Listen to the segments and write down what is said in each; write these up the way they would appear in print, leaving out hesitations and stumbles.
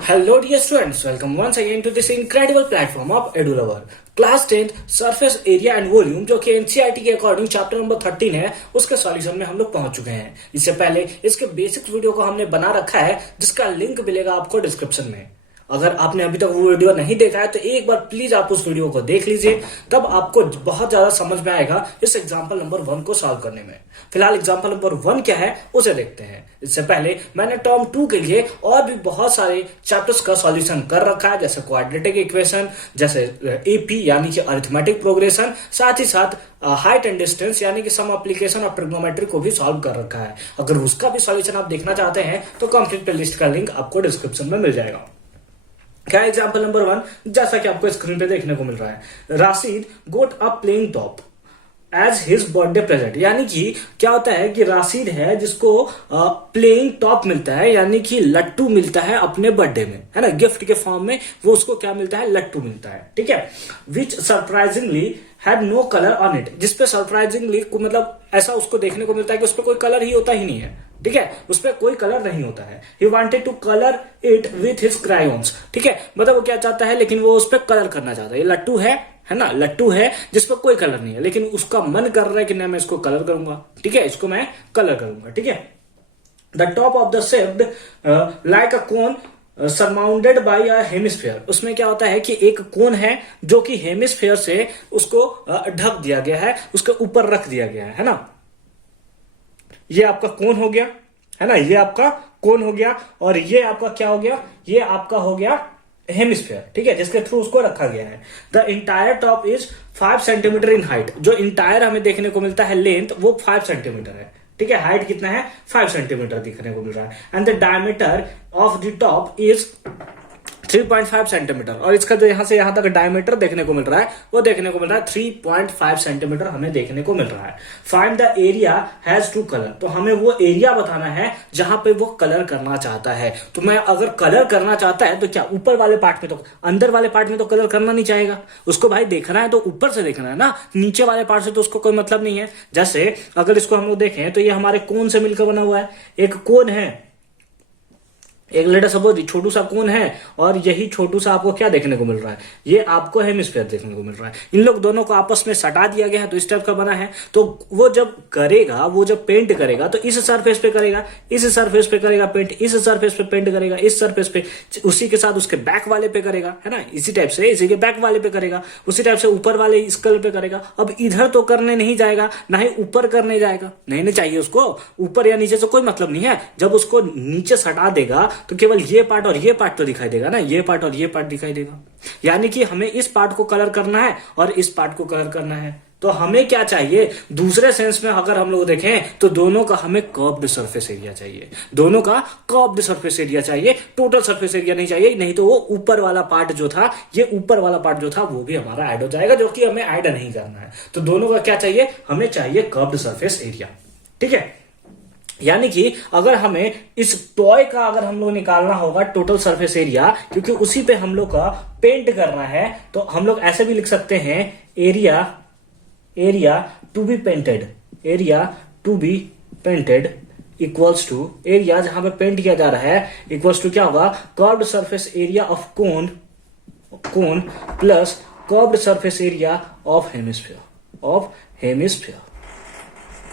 Hello dear students, welcome once again to this incredible platform of EduLover. Class 10th surface area and volume जो कि NCERT के according chapter number 13 है उसके solution में हम लोग पहुंच चुके हैं। इससे पहले इसके बेसिक वीडियो को हमने बना रखा है जिसका लिंक मिलेगा आपको डिस्क्रिप्शन में। अगर आपने अभी तक वो वीडियो नहीं देखा है तो एक बार प्लीज आप उस वीडियो को देख लीजिए, तब आपको बहुत ज्यादा समझ में आएगा इस एग्जाम्पल नंबर 1 को सॉल्व करने में। फिलहाल एग्जाम्पल नंबर 1 क्या है उसे देखते हैं। इससे पहले मैंने टर्म 2 के लिए और भी बहुत सारे चैप्टर्स का सॉल्यूशन कर रखा है, जैसे क्वाड्रेटिक इक्वेशन, जैसे एपी यानी कि अरिथमेटिक प्रोग्रेशन, साथ ही साथ हाइट एंड डिस्टेंस यानी कि सम एप्लीकेशन ऑफ ट्रिग्नोमेट्री को भी सॉल्व कर रखा है। अगर उसका भी सॉल्यूशन आप देखना चाहते हैं तो कंप्लीट प्लेलिस्ट का लिंक आपको डिस्क्रिप्शन में मिल जाएगा। क्या एग्जाम्पल नंबर 1, जैसा कि आपको स्क्रीन पे देखने को मिल रहा है, Rashid got a playing top as his birthday present. यानी कि क्या होता है कि राशिद है जिसको प्लेइंग टॉप मिलता है, यानी कि लट्टू मिलता है अपने बर्थडे में, है ना, गिफ्ट के फॉर्म में वो उसको क्या मिलता है, लट्टू मिलता है। ठीक है, which surprisingly had no colour on it, जिसपे सरप्राइजिंगली मतलब ऐसा उसको देखने को मिलता है कि उसपे कोई कलर ही होता ही नहीं है। ठीक है, उसपे कोई कलर नहीं होता है। He wanted to colour it with his crayons. ठीक है, मतलब वो क्या चाहता है, लेकिन वो उसपे कलर करना चाहता है। ये लट्टू है ना, लट्टू है जिसपे कोई कलर नहीं है, लेकिन उसका मन कर रहा है कि नहीं मैं इसको कलर करूंगा। ठीक है, इसको मैं कलर करूंगा। ठीक है, the top of the shaped like a cone surmounted by a hemisphere. उसमें क्या होता है कि एक कोन है जो कि हेमिस्फेयर से उसको ढक दिया गया है, उसके ऊपर रख दिया गया है ना। ये आपका कोन हो गया, है ना, ये आपका कोन हो गया, और ये आपका क्या हो गया, ये आपका हो गया हेमिस्फेयर। ठीक है, जिसके थ्रू उसको रखा गया है। The entire top is 5 centimetre in height. जो इंटायर हमें देखने को मिलता है लेंथ वो 5 सेंटीमीटर है। ठीक है, हाइट कितना है, 5 सेंटीमीटर दिखने को मिल रहा है। And the diameter of the top is 3.5 centimetre, और इसका जो यहां से यहां तक डायमीटर देखने को मिल रहा है वो देखने को मिल रहा है 3.5 सेंटीमीटर हमें देखने को मिल रहा है। Find the area has to colour, तो हमें वो एरिया बताना है जहां पे वो कलर करना चाहता है। तो मैं अगर कलर करना चाहता है तो क्या ऊपर वाले पार्ट में, तो अंदर वाले पार्ट में तो कलर करना नहीं चाहेगा उसको, भाई देखना है तो ऊपर से देखना है ना, नीचे वाले पार्ट से तो उसको कोई मतलब नहीं है। जैसे अगर इसको हम लोग देखें तो ये हमारे कोन से मिलकर बना हुआ है, एक कोन है, एक लेटर सपोज छोटू सा कोन है, और यही छोटू सा आपको क्या देखने को मिल रहा है, ये आपको हेमिस्फीयर देखने को मिल रहा है। इन लोग दोनों को आपस में सटा दिया गया है तो इस टाइप का बना है। तो वो जब करेगा, वो जब पेंट करेगा तो इस सरफेस पे करेगा, इस सरफेस पे करेगा पेंट, इस सरफेस पे पेंट करेगा, इस सरफेस पे, उसी के साथ उसके बैक वाले पे करेगा, है ना, इसी टाइप से इसी के बैक वाले पे करेगा, उसी टाइप से ऊपर वाले इस कलर पे करेगा। अब इधर तो करने नहीं जाएगा, ना ही ऊपर करने जाएगा, नहीं चाहिए उसको, ऊपर या नीचे से कोई मतलब नहीं है। जब उसको नीचे सटा देगा तो केवल ये पार्ट और ये पार्ट तो दिखाई देगा ना, ये पार्ट और ये पार्ट दिखाई देगा। यानी कि हमें इस पार्ट को कलर करना है और इस पार्ट को कलर करना है। तो हमें क्या चाहिए, दूसरे सेंस में अगर हम लोग देखें तो दोनों का हमें कर्व्ड सरफेस एरिया चाहिए, दोनों का कर्व्ड सरफेस एरिया चाहिए, टोटल सरफेस एरिया नहीं चाहिए। नहीं तो वो ऊपर वाला पार्ट जो था, ये ऊपर वाला पार्ट जो था वो भी हमारा ऐड हो जाएगा, जो कि हमें ऐड नहीं करना है। तो दोनों का क्या चाहिए, हमें चाहिए कर्व्ड सरफेस एरिया। ठीक है, यानी कि अगर हमें इस टॉय का अगर हम लोग निकालना होगा टोटल सरफेस एरिया, क्योंकि उसी पे हम लोग का पेंट करना है, तो हम लोग ऐसे भी लिख सकते हैं, area to be painted, area to be painted equals to, area जहां पे पेंट किया जा रहा है इक्वल्स टू क्या होगा, curved surface area of cone plus curved surface area of hemisphere,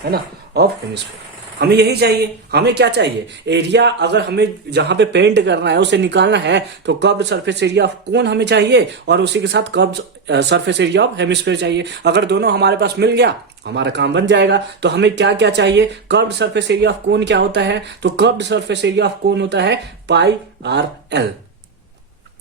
है ना, ऑफ हेमिस्फीयर। हमें यही चाहिए। हमें क्या चाहिए, एरिया अगर हमें जहां पे पेंट करना है उसे निकालना है तो कर्व्ड सरफेस एरिया ऑफ कोन हमें चाहिए, और उसी के साथ curved surface area of hemisphere चाहिए। अगर दोनों हमारे पास मिल गया हमारा काम बन जाएगा। तो हमें क्या क्या चाहिए, कर्व्ड सरफेस एरिया ऑफ कोन क्या होता है, तो कर्व्ड सरफेस एरिया ऑफ कोन होता है पाई आर एल।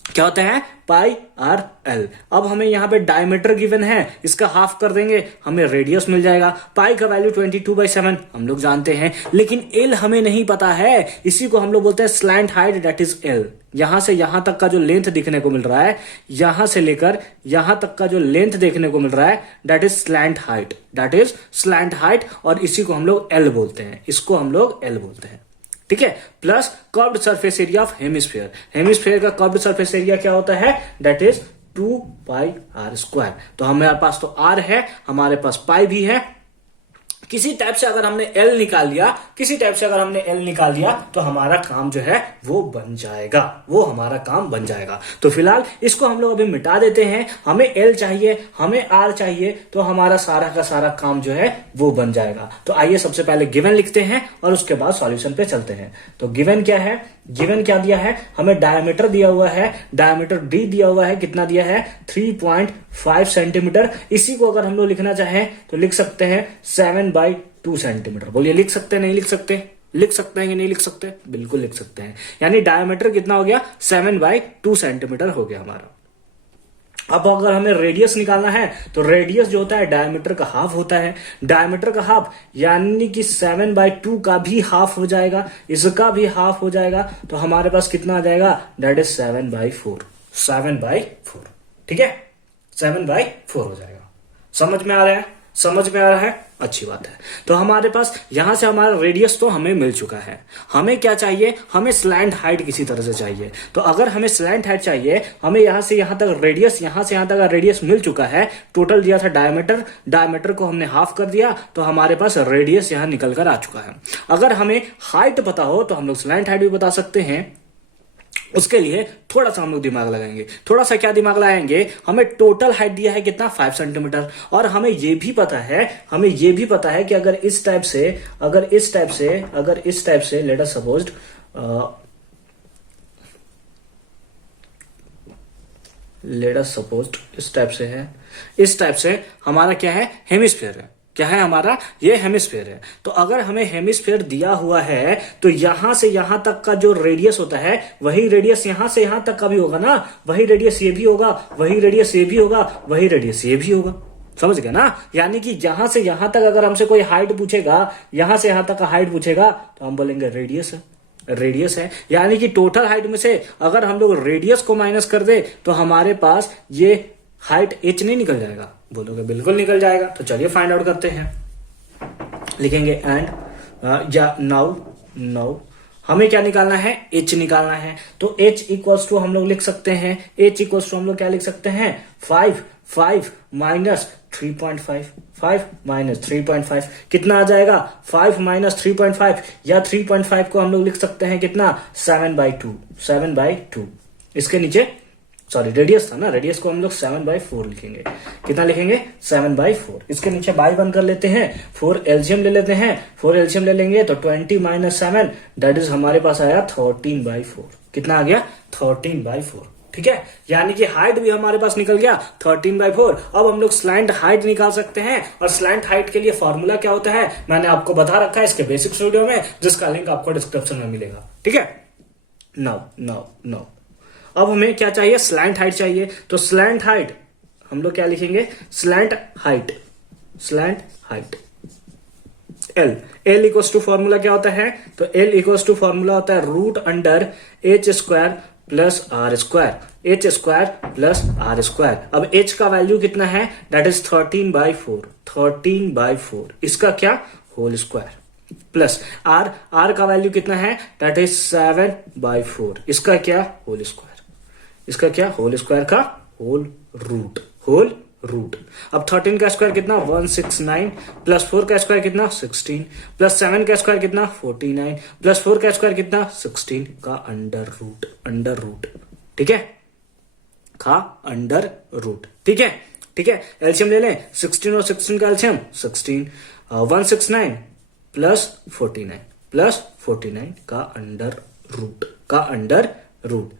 क्या होता है, पाई आर एल। अब हमें यहाँ पे डायमीटर गिवन है, इसका हाफ कर देंगे हमें रेडियस मिल जाएगा। पाई का वैल्यू 22/7 हम लोग जानते हैं, लेकिन एल हमें नहीं पता है, इसी को हम लोग बोलते हैं slant height, that is L. यहां से यहां तक का जो लेंथ दिखने को मिल रहा है, यहां से लेकर यहां तक का जो लेंथ देखने को मिल रहा है, that is slant height, that is slant height, और इसी को हम लोग एल बोलते हैं, इसको हम लोग एल बोलते हैं। ठीक है, plus curved surface area of hemisphere. Hemisphere का कर्व्ड सरफेस एरिया क्या होता है, दैट इज 2πr²। तो हमारे पास तो r है, हमारे पास पाई भी है, किसी टाइप से अगर हमने एल निकाल लिया, किसी टाइप से अगर हमने एल निकाल दिया तो हमारा काम जो है वो बन जाएगा, वो हमारा काम बन जाएगा। तो फिलहाल इसको हम लोग अभी मिटा देते हैं। हमें एल चाहिए, हमें आर चाहिए, तो हमारा सारा का सारा काम जो है वो बन जाएगा। तो आइए सबसे पहले गिवन लिखते हैं और उसके बाद सॉल्यूशन पे चलते हैं। तो गिवन क्या है, गिवन क्या दिया है हमें, डायमीटर दिया हुआ है, डायमीटर डी दिया हुआ है, कितना दिया है 3.5 सेंटीमीटर। इसी को अगर हम लोग लिखना चाहें तो लिख सकते हैं 7/2 सेंटीमीटर। बोलिए लिख सकते हैं नहीं लिख सकते, लिख सकते हैं कि नहीं लिख सकते, बिल्कुल लिख सकते हैं। यानी डायमीटर कितना हो गया 7/2 सेंटीमीटर हो गया हमारा। अब अगर हमें रेडियस निकालना है तो रेडियस जो होता है डायमीटर का हाफ होता है, डायमीटर का हाफ यानी कि 7/2 का भी हाफ हो जाएगा, इसका भी हाफ हो जाएगा, तो हमारे पास कितना आ जाएगा, दैट इज 7/4, 7/4। ठीक है, 7/4 हो जाएगा। समझ में आ रहा है, समझ में आ रहा है, अच्छी बात है। तो हमारे पास यहां से हमारा रेडियस तो हमें मिल चुका है। हमें क्या चाहिए, हमें स्लैंट हाइट किसी तरह से चाहिए। तो अगर हमें स्लैंट हाइट चाहिए, हमें यहां से यहां तक रेडियस, यहां से यहां तक रेडियस मिल चुका है। टोटल दिया था डायमीटर, डायमीटर को हमने हाफ कर दिया, तो हमारे पास रेडियस यहां निकल कर आ चुका है। अगर हमें हाइट पता हो तो हम लोग स्लैंट हाइट भी बता सकते हैं। उसके लिए थोड़ा सा हम लोग दिमाग लगाएंगे। थोड़ा सा क्या दिमाग लगाएंगे, हमें टोटल हाइट दिया है कितना 5 सेंटीमीटर, और हमें ये भी पता है, हमें ये भी पता है कि अगर इस टाइप से, अगर इस टाइप से लेट अस सपोज इस टाइप से है, इस टाइप से हमारा क्या है, हेमिस्फीयर है। क्या है हमारा, ये हेमिस्फीयर है। तो अगर हमें हेमिस्फीयर दिया हुआ है तो यहां से यहां तक का जो रेडियस होता है वही रेडियस यहां से यहां तक का भी होगा ना, वही रेडियस ये भी होगा, वही रेडियस ये भी होगा, वही रेडियस ये भी होगा। समझ गए ना। यानी कि यहां से यहां तक अगर हमसे कोई हाइट पूछेगा, यहां से यहां तक का हाइट पूछेगा तो हम बोलेंगे रेडियस है, रेडियस है। यानी कि टोटल हाइट में से अगर हम लोग रेडियस को माइनस कर दे तो हमारे पास ये हाइट एच नहीं निकल जाएगा। बोलोगे बिल्कुल निकल जाएगा। तो चलिए फाइंड आउट करते हैं। लिखेंगे एंड या नाउ हमें क्या निकालना है, एच निकालना है। तो एच इक्वल्स टू हम लोग लिख सकते हैं, एच इक्वल्स टू हम लोग क्या लिख सकते हैं, 5 माइनस 3.5, 5 माइनस 3.5 कितना आ जाएगा, 5 माइनस 3.5 या 3.5 को हम लोग लिख सकते हैं कितना 7/2। इसके नीचे सॉरी रेडियस था ना, रेडियस को हम लोग 7/4 लिखेंगे। कितना लिखेंगे 7/4। इसके नीचे बाई 1 कर लेते हैं, 4 एलसीएम ले लेते हैं, 4 एलसीएम ले लेंगे तो 20 माइनस 7 दैट इज हमारे पास आया 13/4। कितना आ गया 13/4। ठीक है, यानी कि हाइट भी हमारे पास निकल गया 13/4। अब हम लोग स्लैंट हाइट निकाल सकते हैं, और स्लैंट हाइट के लिए फॉर्मूला क्या होता है मैंने आपको बता रखा है इसके बेसिक्स वीडियो में, जिसका लिंक आपको डिस्क्रिप्शन में मिलेगा। ठीक है, नाउ अब हमें क्या चाहिए, स्लैंट हाइट चाहिए। तो स्लैंट हाइट हम लोग क्या लिखेंगे, slant height L equals to formula क्या होता है, तो एल इक्वल्स टू फॉर्मूला होता है root under H square plus R square, H square plus R square. अब एच का वैल्यू कितना है, दैट इज 13/4। इसका क्या, होल स्क्वायर, प्लस आर का वैल्यू कितना है, दैट इज 7/4। इसका क्या, होल स्क्वायर। इसका क्या, होल स्क्वायर का होल रूट। अब 13 का स्क्वायर कितना 169, प्लस 4 का स्क्वायर कितना 16, प्लस 7 का स्क्वायर कितना 49, प्लस 4 का स्क्वायर कितना 16 का अंडर रूट। ठीक है, का अंडर रूट। ठीक है, एलसीएम ले लें, 16 और 16 का एलसीएम 16, 169 प्लस 49 का अंडर रूट।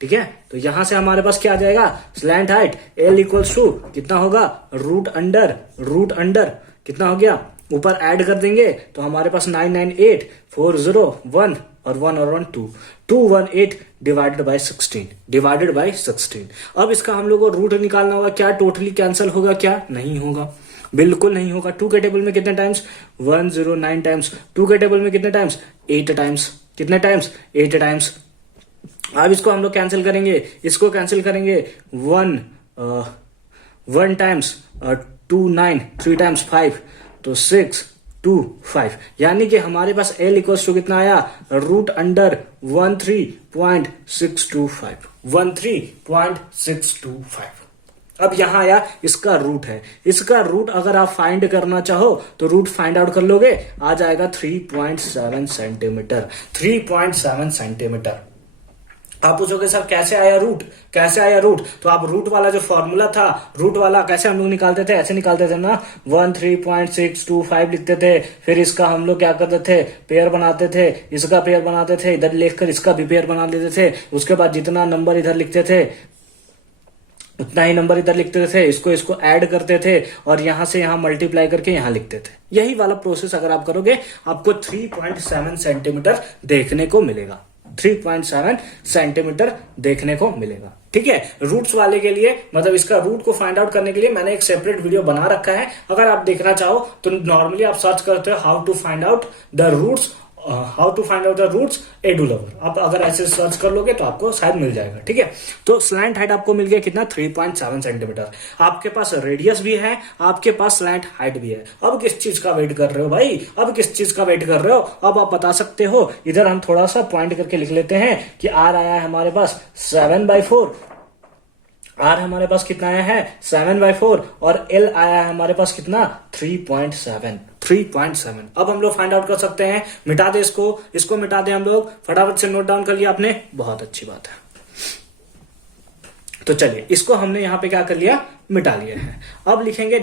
ठीक है, तो यहां से हमारे पास क्या आ जाएगा, slant height L equals to कितना होगा, रूट अंडर कितना हो गया, ऊपर ऐड कर देंगे तो हमारे पास 998 401 और 1 218 डिवाइडेड बाय 16। अब इसका हम लोग को रूट निकालना होगा। क्या टोटली कैंसिल होगा, क्या नहीं होगा, बिल्कुल नहीं होगा। 2 के टेबल में कितने टाइम्स 109 टाइम्स, 2 के टेबल में कितने टाइम्स 8 टाइम्स, कितने टाइम्स 8 टाइम्स। अब इसको हम लोग कैंसिल करेंगे, इसको कैंसिल करेंगे 1 टाइम्स 2 9 3 टाइम्स 5 तो 6 2 5, यानी कि हमारे पास एल इक्वल्स टू कितना आया, रूट अंडर 13.625। अब यहां आया इसका रूट है, इसका रूट अगर आप फाइंड करना चाहो तो रूट फाइंड आउट कर लोगे, आ जाएगा 3.7 सेंटीमीटर। 3.7 सेंटीमीटर। आप पूछोगे सर कैसे आया रूट, कैसे आया रूट? तो आप रूट वाला जो फॉर्मूला था, रूट वाला कैसे हम लोग निकालते थे, ऐसे निकालते थे ना, 13.625 लिखते थे, फिर इसका हम लोग क्या करते थे, पेयर बनाते थे, इसका पेयर बनाते थे, इधर लिखकर इसका भी पेयर बना लेते थे, उसके बाद जितना नंबर इधर लिखते थे उतना ही नंबर इधर लिखते थे, इसको इसको ऐड करते थे और यहां से यहां मल्टीप्लाई करके यहां लिखते थे। यही वाला प्रोसेस अगर आप करोगे आपको 3.7 सेंटीमीटर देखने को मिलेगा। 3.7 सेंटीमीटर देखने को मिलेगा। ठीक है, रूट्स वाले के लिए मतलब इसका रूट को फाइंड आउट करने के लिए मैंने एक सेपरेट वीडियो बना रखा है, अगर आप देखना चाहो तो नॉर्मली आप सर्च करते हो how to find out the roots, how to find out the roots एडुलवर। आप अगर ऐसे सर्च कर लोगे तो आपको शायद मिल जाएगा। ठीक है, तो स्लैंट हाइट आपको मिल गया कितना, 3.7 सेंटीमीटर। आपके पास रेडियस भी है, आपके पास स्लैंट हाइट भी है। अब किस चीज का वेट कर रहे हो भाई, अब किस चीज का वेट कर रहे हो? अब आप बता सकते हो, इधर हम थोड़ा सा पॉइंट करके लिख लेते हैं कि आर आया है हमारे पास 7/4, आर हमारे पास कितना आया है 7/4, और एल आया है हमारे पास कितना 3.7। अब हम लोग फाइंड आउट कर सकते हैं। मिटा दे इसको मिटा दे हम लोग, फटाफट से नोट डाउन कर लिया आपने, बहुत अच्छी बात है। तो चलिए इसको हमने यहां पे क्या कर लिया, मिटा लिया है। अब लिखेंगे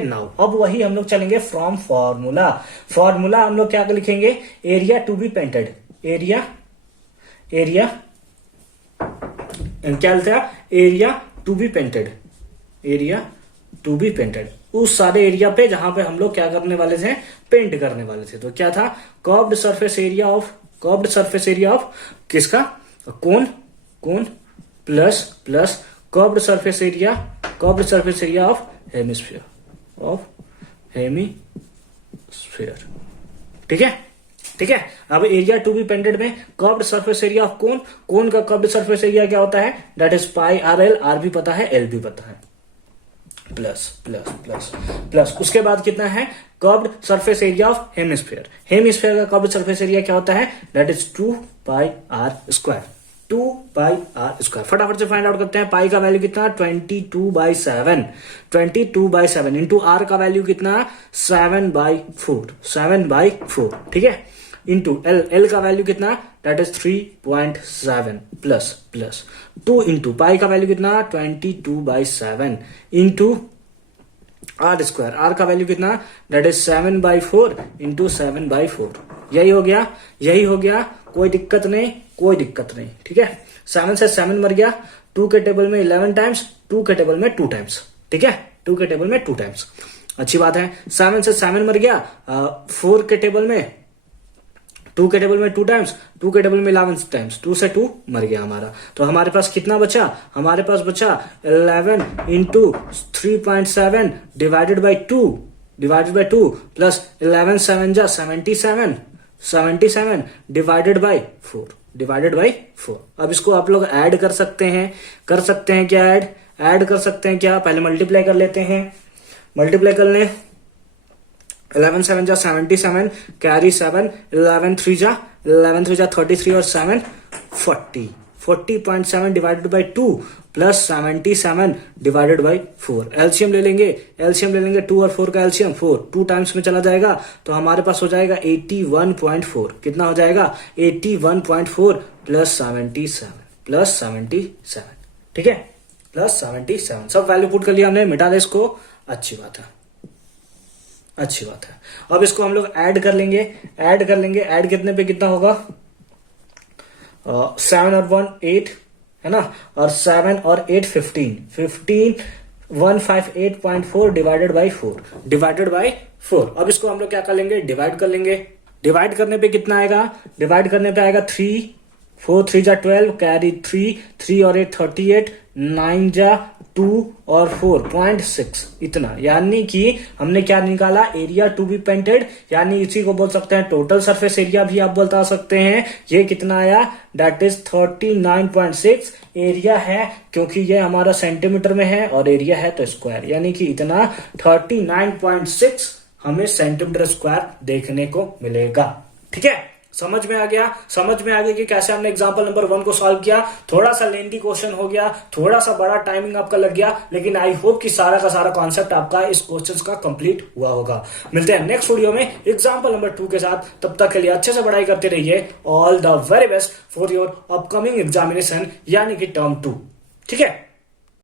नाउ, अब वही हम लोग चलेंगे फ्रॉम फॉर्मूला हम लोग क्या लिखेंगे, area to be painted, area क्या लिखा, एरिया टू बी पेंटेड, उस सारे एरिया पे जहां पे हम लोग क्या करने वाले थे, पेंट करने वाले थे। तो क्या था, कर्व्ड सरफेस एरिया ऑफ किसका, cone plus curved surface area of hemisphere. ठीक है, अब एरिया टू बी पेंटेड में curved surface area of cone का कर्व्ड सरफेस एरिया क्या होता है, that is pi R L, R भी पता है एल भी पता है, प्लस उसके बाद कितना है, curved surface area of hemisphere का कर्व्ड सरफेस एरिया क्या होता है, दैट इज 2πr²। फटाफट से फाइंड आउट करते हैं। पाई का वैल्यू कितना, 22/7 इंटू आर का वैल्यू कितना 7/4। ठीक है, इंटू एल का वैल्यू कितना, that is 3.7 plus 2 into pi का वैल्यू कितना 22/7 इंटू आर का वैल्यू कितना, दैट इज 7/4 इंटू 7/4। यही हो गया, कोई दिक्कत नहीं। ठीक है, 7 से 7 मर गया, 2 के टेबल में 11 टाइम्स, 2 के टेबल में 2 टाइम्स। ठीक है, 2 के टेबल में 2 टाइम्स, अच्छी बात है। 7 से 7 मर गया, 4 के टेबल में 2 के टेबल में 2 टाइम्स, 2 के टेबल में 11 टाइम्स, 2 से 2 मर गया हमारा। तो हमारे पास कितना बचा, हमारे पास बचा 11 इंटू 3.7 डिवाइडेड बाई 2 प्लस 11 7 जा 77 डिवाइडेड बाई 4। अब इसको आप लोग ऐड कर सकते हैं क्या, ऐड कर सकते हैं क्या, पहले मल्टीप्लाई कर लेते हैं। मल्टीप्लाई कर लें, 11 7 जा 77, कैरी 7, 11 3 जा 33 और 7 40। 40.7 divided by 2 plus 77 divided by 4। LCM ले लेंगे 2 और 4 का एलसीएम 4, 2 टाइम्स में चला जाएगा तो हमारे पास हो जाएगा 81.4। कितना हो जाएगा 81.4 प्लस 77। ठीक है, प्लस 77। सब वैल्यू पुट कर लिया हमने, मिटा दे इसको, अच्छी बात है। अब इसको हम लोग ऐड कर लेंगे। ऐड कितने पे कितना होगा, 7 और 1 8 है ना, और 7 और 8 15 158.4 डिवाइडेड बाई 4। अब इसको हम लोग क्या कर लेंगे, डिवाइड कर लेंगे। डिवाइड करने पे कितना आएगा, 3 4 3 जा 12, कैरी 3 और 8 38, 9 जा 2 और 4.6 इतना। यानी कि हमने क्या निकाला, एरिया टू बी पेंटेड, यानी इसी को बोल सकते हैं टोटल सरफेस एरिया भी आप बता सकते हैं। ये कितना आया, दैट इज 39.6 एरिया है, क्योंकि ये हमारा सेंटीमीटर में है और एरिया है तो स्क्वायर, यानी कि इतना 39.6 हमें सेंटीमीटर स्क्वायर देखने को मिलेगा। ठीक है, समझ में आ गया? समझ में आ गया कि कैसे हमने एग्जांपल नंबर 1 को सॉल्व किया। थोड़ा सा लेंथी क्वेश्चन हो गया, थोड़ा सा बड़ा टाइमिंग आपका लग गया, लेकिन आई होप कि सारा का सारा कॉन्सेप्ट आपका इस क्वेश्चंस का कंप्लीट हुआ होगा। मिलते हैं नेक्स्ट वीडियो में एग्जांपल नंबर 2 के साथ। तब तक के लिए अच्छे से पढ़ाई करते रहिए। All the very best for your upcoming examination यानी कि टर्म 2। ठीक है।